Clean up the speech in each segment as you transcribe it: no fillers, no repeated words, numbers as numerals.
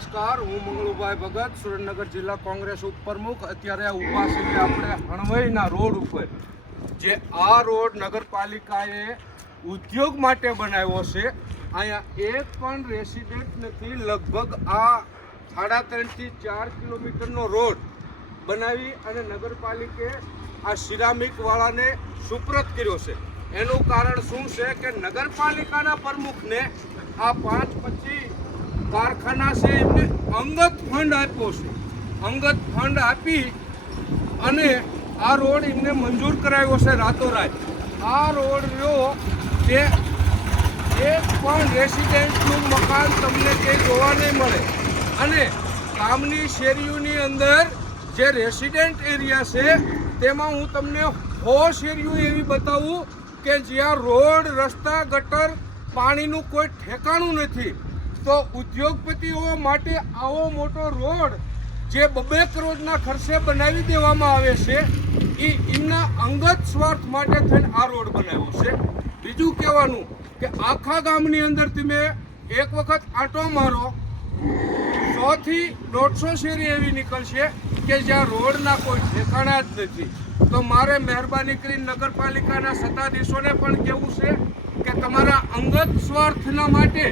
નમસ્કાર, હું મંગળુભાઈ ભગત, સુરેન્દ્રનગર જિલ્લા કોંગ્રેસ ઉપપ્રમુખ. અત્યારે ઊભા છીએ આપણે હણવઈના રોડ ઉપર. જે આ રોડ નગરપાલિકાએ ઉદ્યોગ માટે બનાવ્યો છે. અહીંયા એક પણ રેસિડેન્ટ નથી. લગભગ આ 3.5 થી 4 કિલોમીટરનો રોડ બનાવી અને નગરપાલિકે આ સિરામિક વાળાને સુપ્રત કર્યો છે. એનું કારણ શું છે કે નગરપાલિકાના પ્રમુખને આ 5-25 કારખાના છે એમને અંગત ફંડ આપ્યો છે. અંગત ફંડ આપી અને આ રોડ એમને મંજૂર કરાવ્યો છે રાતોરાત. આ રોડ રહ્યો તે એક પણ રેસિડેન્ટનું મકાન તમને કંઈ જોવા નહીં મળે. અને ગામની શેરીઓની અંદર જે રેસિડેન્ટ એરિયા છે તેમાં હું તમને 100 શેરીઓ એવી બતાવું કે જ્યાં રોડ, રસ્તા, ગટર, પાણીનું કોઈ ઠેકાણું નથી. તો ઉદ્યોગપતિઓ માટે આવો મોટો રોડ જે 2 કરોડના ખર્ચે બનાવી દેવામાં આવે છે એ એમના અંગત સ્વાર્થ માટે થઈને આ રોડ બનાવ્યો છે. બીજું કહેવાનું કે આખા ગામની અંદર તમે એક વખત આંટો મારો 100 થી 150 શેરી એવી નીકળશે કે જ્યાં રોડના કોઈ ઠેકાણા જ નથી. તો મારે મહેરબાની કરીને નગરપાલિકાના સત્તાધીશોને પણ કહેવું છે કે તમારા અંગત સ્વાર્થના માટે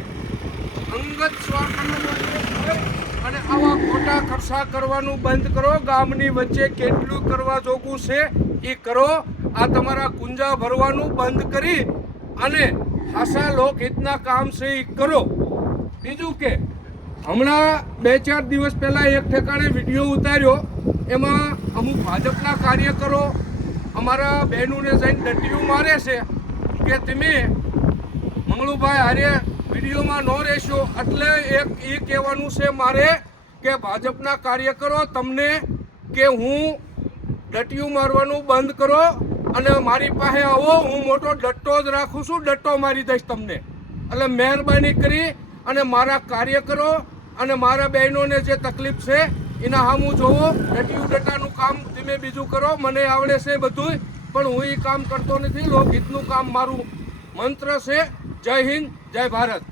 અને આવા ખોટા ખર્ચા કરવાનું બંધ કરો. ગામની વચ્ચે કેટલું કરવા જોગું છે એ કરો. આ તમારા કુંજા ભરવાનું બંધ કરી અને ખાસા લોકહિતના કામ છે એ કરો. બીજું કે હમણાં 2-4 દિવસ પહેલાં એક ઠેકાણે વિડીયો ઉતાર્યો. એમાં અમુક ભાજપના કાર્યકરો અમારા બહેનોને જઈને ડટીયું મારે છે કે તમે મંગળુભાઈ હારે વિડીયોમાં ન રહેશો. એટલે એક એ કહેવાનું છે મારે કે ભાજપના કાર્યકરો તમને કે હું ડટીયું મારવાનું બંધ કરો અને મારી પાસે આવો. હું મોટો ડટ્ટો જ રાખું છું, ડટ્ટો મારી દઈશ તમને. એટલે મહેરબાની કરી અને મારા કાર્યકરો અને મારા બહેનોને જે તકલીફ છે એના સામું જોવો. ડટીયું ડટ્ટાનું કામ તમે બીજું કરો. મને આવડે છે બધું, પણ હું એ કામ કરતો નથી. લોકહિતનું કામ મારું મંત્ર છે. જય હિન્દ, જય ભારત.